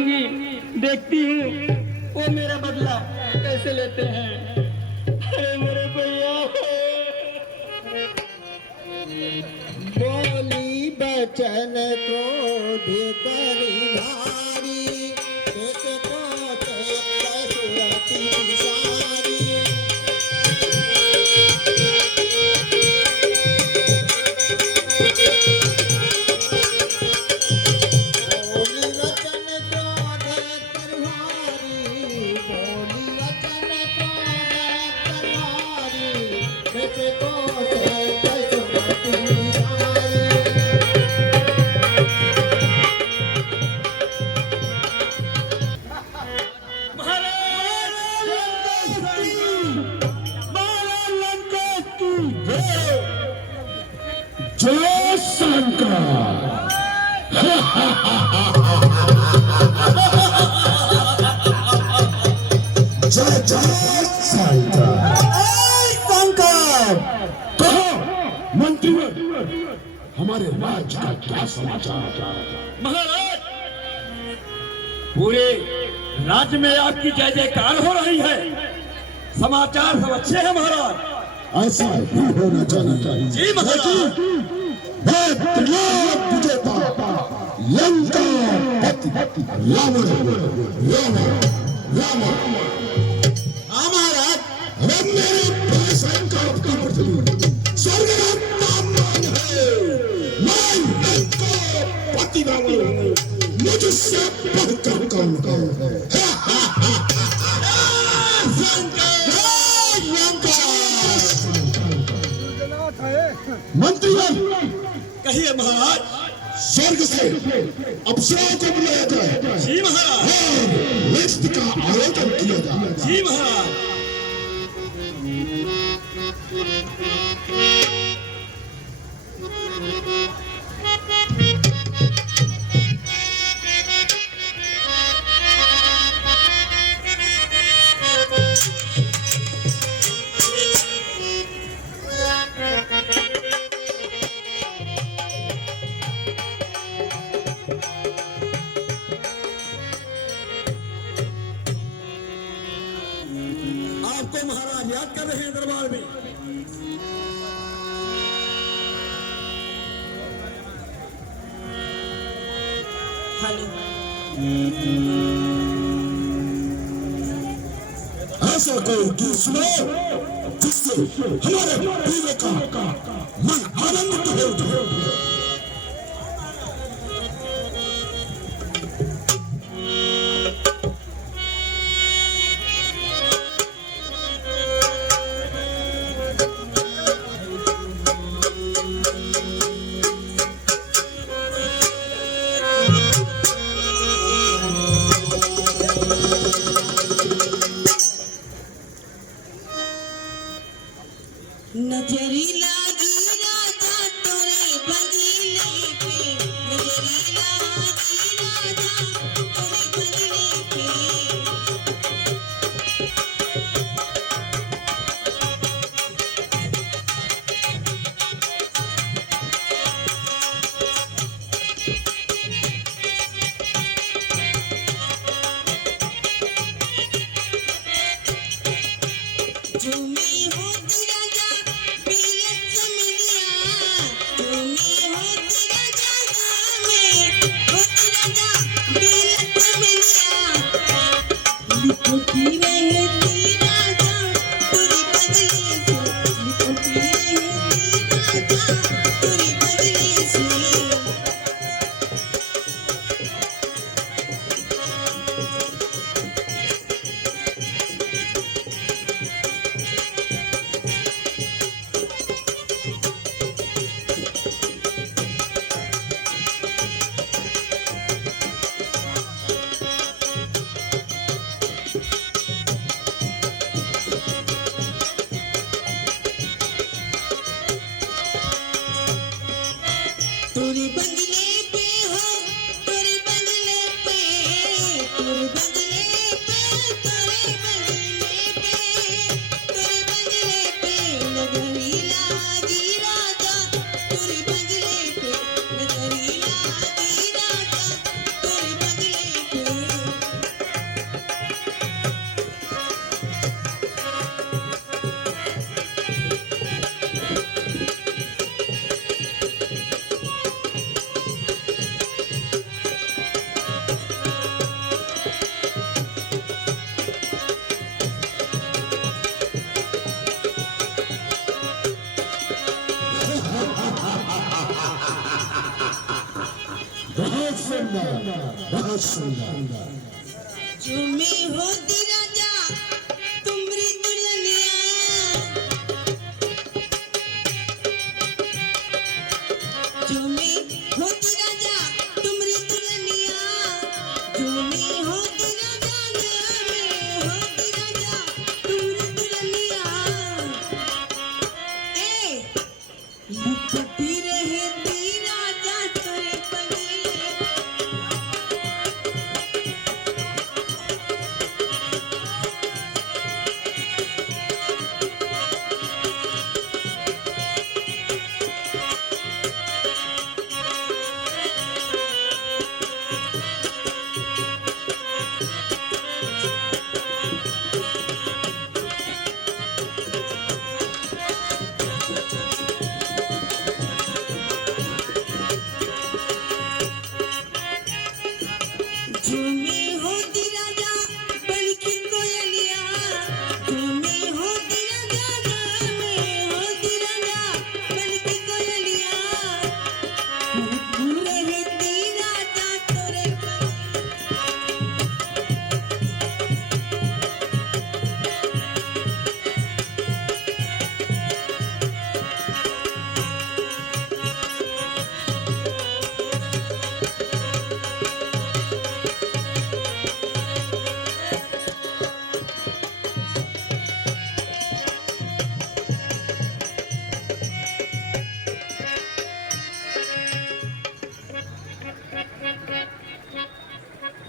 लाऊंगी, देखती हूँ वो मेरा बदला कैसे लेते हैं। अरे मेरे भैया, बोली बचन क्रोध करी भारी, एक तो सुरति सारी। बोली वचन क्रोध करी भारी, बोली वचन क्रोध करी भारी, एक तो सुरति सारी। जय शंकर। जय जय शंकर। शंकर, कहो मंत्री, हमारे राज्य का क्या समाचार? महाराज, पूरे राज्य में आपकी जय जयकार हो रही है। समाचार सब अच्छे हैं महाराज। ऐसा ही होना चाहिए। जी महाराज। मैं त्रिलोक विजेता लंका पति रावण महाराज, मेरे भाषण का स्वर्ग का तापमान है। मैं लंका पति रावण, मुझसे बढ़कर कौन है? मंत्रीगण, कहिए महाराज। स्वर्ग से अप्सराओं को बुलाया जाए। जी महाराज। और नृत्य का आयोजन किया जाए। जी महाराज। आपको महाराज याद कर रहे हैं दरबार में। ऐसा कोई गीत सुनो जिससे हमारे वीरों का मन आनंदित हो उठे। नजरी लागी राजा तोरे बंगले पे, नजरी लागी राजा तोरे बंगले पे। झूमी होती राजा पीले चमेलिया, झूमी होती राजा झूमी होती राजा पीले चमेलिया। लिपटी रहती राजा तुरी बगले से, लिपटी रहती राजा तुरी बगले से। तुरी बंगले पे हो, तुरी बंगले पे, तुरी बंगले पे, तुरी बंगले पे, तुरी बंगले पे। नजरी लागी राजा तुरी बंगले पे, नजरी लागी राजा तुरी बंगले पे। सुंदर बहुत सुंदर। झूमी होती राजा तुमरी दुल्हनिया झूमी होती राजा तुमरी दुल्हनिया झूमी होती राजा झूमी होती राजा तुमरी दुल्हनिया ए लुटती रहती राजा तोरे बंगले झूमी होती राजा बल्कि कोयलिया झूमी होती राजा झूमी होती राजा बल्कि कोयलिया पूरे रहती राजा तोरे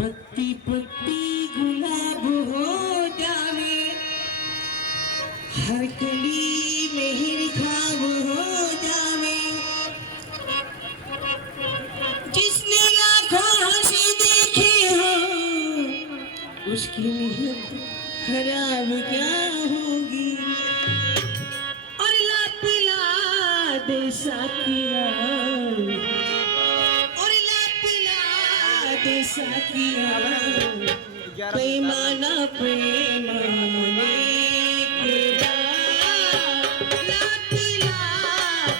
पत्ती पत्ती गुलाब हो जावे हर कली मेहर खाब हो जावे जिसने आँखों हंसी देखी हो उसकी मेहनत खराब क्या होगी और ला पिला दे साकिया और ला पिला दे साकिया पैमाना पैमाने के बाद ला पिला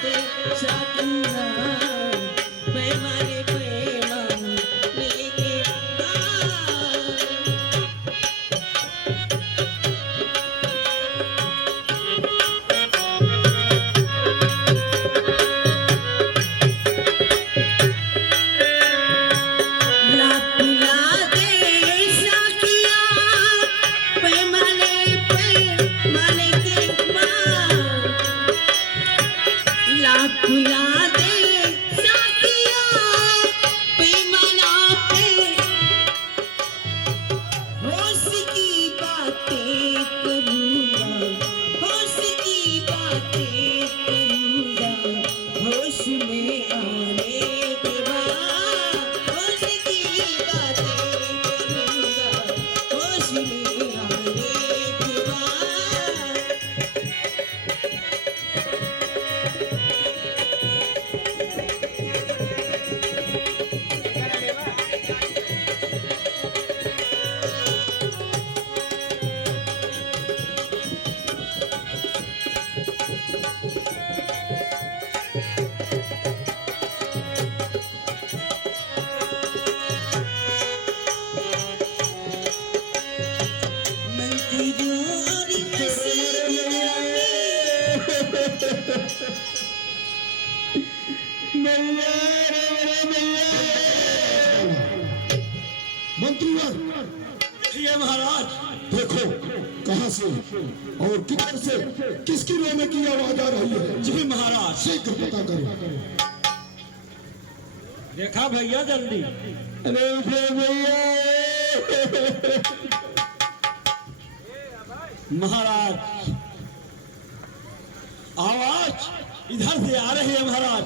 दे साकिया पैमाने पैमाने के बाद ला पिला दे साकिया पैमाने पैमाने के बाद ला पिला दे साकिया पैमाना पे होश की बातें करूँगा होश की बातें करूँगा होश में आने के बाद होश की बातें करूँगा होश में आने के बाद मंत्री जोरी नसीब मंत्रीवर ये महाराज देखो कहां से और किधर से किसकी रोने की आवाज आ रही है। जी महाराज शीघ्र पता करो। देखा भैया जल्दी। अरे भैया महाराज आवाज इधर से आ रही है महाराज।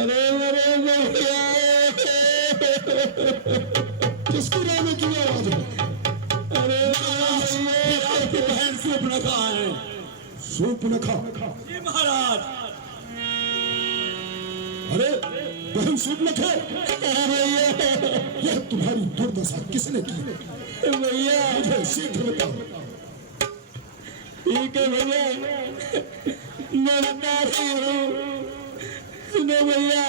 अरे मेरे भैया किसकी रोने की आवाज है। अरे महाराज आपकी बहन सूर्पनखा है। सूर्पनखा जी महाराज। अरे बहन सूर्पनखा यह तुम्हारी दुर्दशा किसने की है? भैया मुझे शीघ्र बताओ। ठीक है भैया मैं बता रही हूँ। सुनो भैया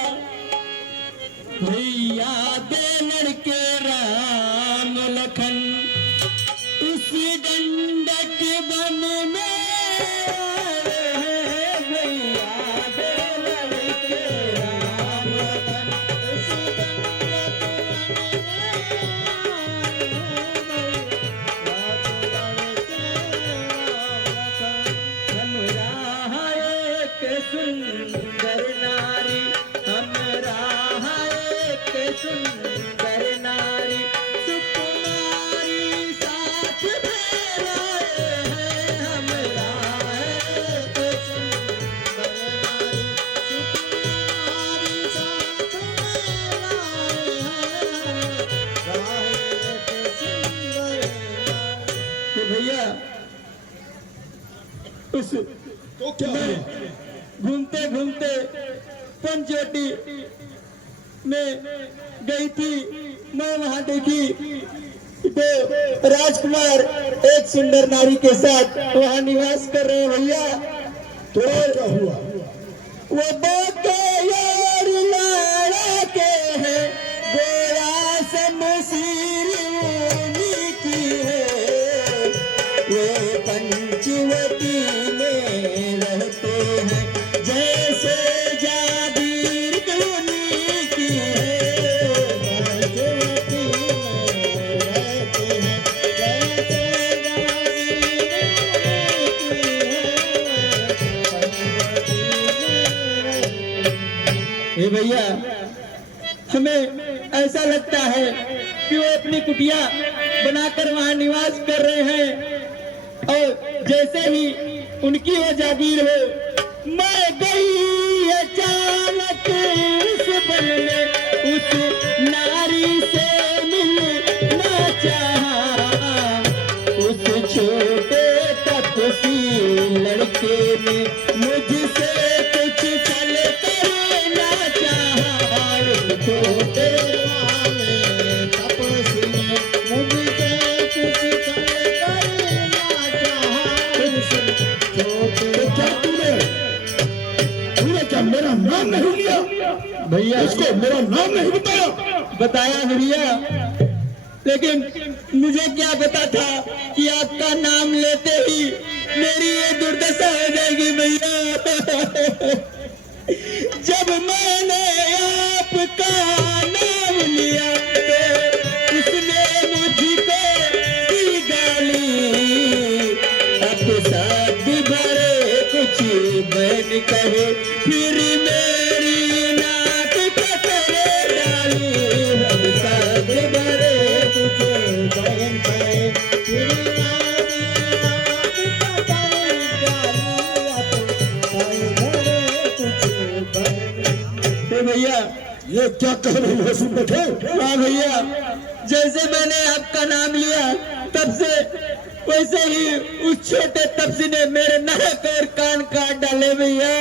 भैया दे लड़के राम लखन उस डंडक वन में आए हैं। भैया दे लड़के राम लखन उस डंडक सुंदर नारी हमरा एक सुंदर नारी सुकुमारी साथ फेराए हैं। हमरा एक सुंदर नारी सुकुमारी साथ फेराए हैं। तो भैया उस तो क्या हुआ? घूमते घूमते पंचवटी में गई थी। मैं वहां देखी तो राजकुमार एक सुंदर नारी के साथ वहां निवास कर रहे हैं। भैया तो क्या हुआ? वो बाके यार लाड़ा के हैं गोरा शमशीर ऊनी की है। वे पंचवटी में रहते हैं जैसे जागीर दूनी की है। पंचवटी में रहते हैं जैसे जागीर दूनी की है। भैया हमें ऐसा लगता है कि वो अपनी कुटिया बनाकर वहां निवास कर रहे हैं और जैसे ही उनकी वो जागीर हो मैं गई अचानक उस बन में उस नारी से मिलना चाहा। उस छोटे तपसी लड़के ने मुझसे कुछ छल करना चाहा। उस छोटे वाले तपसी ने मुझसे कुछ छल करना चाहा। तूने क्या मेरा नाम नहीं लिया? भैया इसको मेरा नाम नहीं बताया? बताया भैया, लेकिन मुझे क्या पता था कि आपका नाम लेते ही मेरी ये दुर्दशा हो जाएगी। भैया जब मैंने आपका नाम लिया तो उसने मुझको दी गाली। अब साथ भरे कुछ बन कहे फिर मेरी नाक कतरे डाली। अब साथ भरे कुछ बन कहे फिर मेरी नाक कतरे डाली। अब भरे कुछ बन। भैया ये क्या कह रही है? सुन बैठे। हाँ भैया, जैसे मैंने आपका नाम लिया तब से वैसे ही उस छोटे तपसी ने मेरे नाक और कान काट डाले। भैया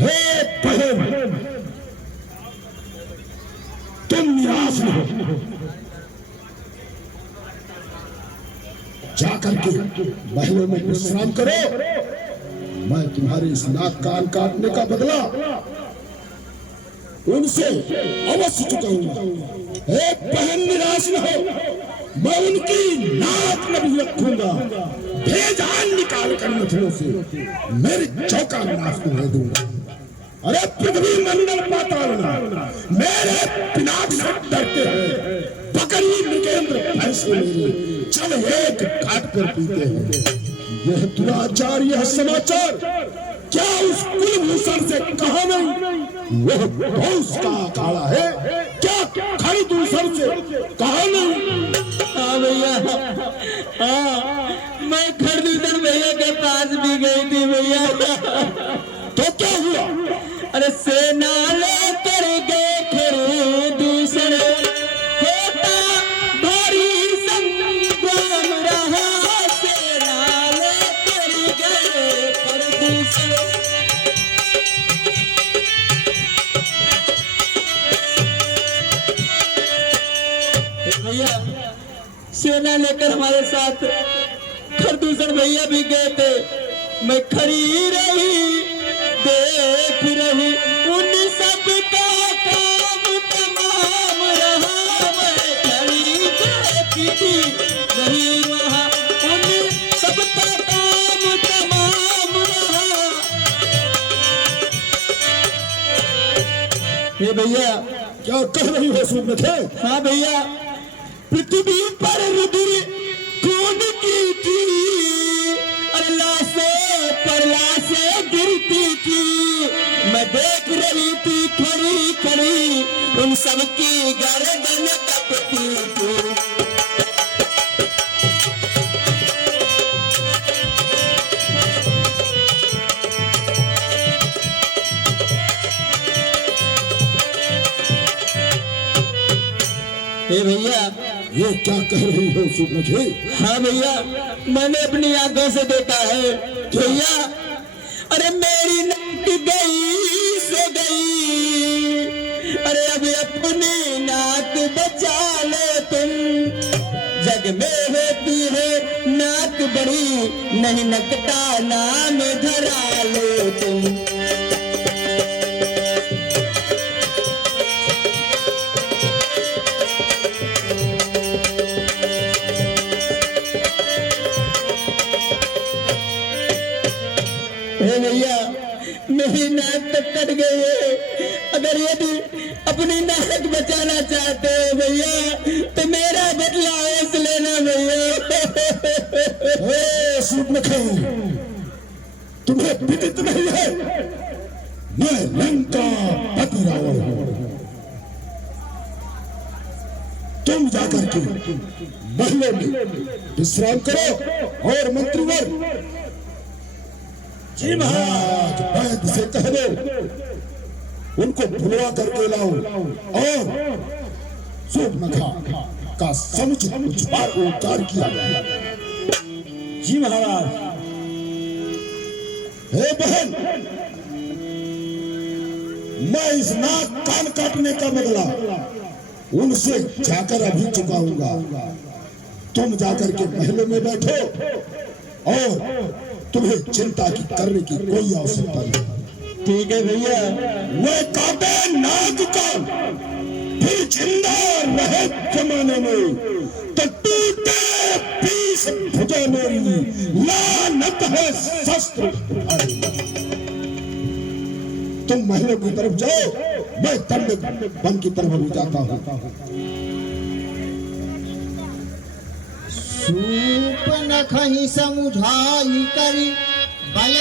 हे बहन, तुम निराश न हो। जाकर के महलों में विश्राम करो। मैं तुम्हारे इस नाक कान काटने का बदला उनसे अवश्य चुकाऊंगा। एक बहन निराश न हो, मैं उनकी नाक में भी रखूंगा। भेजान निकाल कर नथनों से मेरी चौका नाश कर दूंगा। अरे पृथ्वी मंडल पाताल मेरे विनाश से डरते हैं। बकरी मृगेंद्र भैंस मेरे जब एक घाट पर पीते हैं। यह दुराचार, यह समाचार क्या उस कुलभूषण से कहा नहीं? वह भौंस का अखाड़ा है, क्या खड़ी दूसर से कहा नहीं? हाँ भैया, हाँ मैं खरदूसर भैया के पास भी गई थी। भैया तो क्या हुआ? अरे सेना लेकर गए खरदूसर होता भारी संग्राम रहा। सेना लेकर गए खरदूसर। भैया सेना लेकर हमारे साथ खरदूसर भैया भी गए थे। मैं खड़ी रही देख रही उन सब का काम तमाम भैया। क्या कह रही हो सूर्यमुखे? हाँ भैया, पृथ्वी पर रुधिर खून की थी, लाशें गिरती थी, मैं देख रही थी खड़ी खड़ी, उन सबकी गर्दन कपती थी। हे भैया, ये क्या कह रही हो सूर्यमुखे? हाँ भैया, मैंने अपनी आंखों से देखा है भैया। अरे मेरी नाक गई से गई, अरे अब अपनी नाक बचा लो तुम। जग में होती है नाक बड़ी, नहीं नकटा नाम धरा लो तुम। भैया, मेरी नाक तो कट गई है। अगर यदि अपनी नाक बचाना चाहते हो भैया, तो मेरा बदला ऐसे लेना भैया। सूर्यमुखे, तुम्हें विदित नहीं है, मैं लंका पति रावण हूं। तुम जाकर के महलों में विश्राम करो और मंत्रीवर जी महाराज वैद्य से कह दो उनको बुलवा करके लाओ और सूर्यमुखा का समुचित उपचार किया जाए। जी महाराज। हे बहन, मैं इस नाक कान काटने का बदला उनसे जाकर अभी चुकाऊंगा। तुम जाकर के महलों में बैठो और तुम्हें चिंता की करने की कोई आवश्यकता नहीं। ठीक है भैया। वे काटे नाक का फिर जिंदा रहे जमाने में, तो टूटे पीस भुजा मेरी, लानत है शस्त्र। तुम महलों की तरफ जाओ, मैं तंड वन की तरफ अभी जाता हूँ। सूप न खही समुझाई करी बल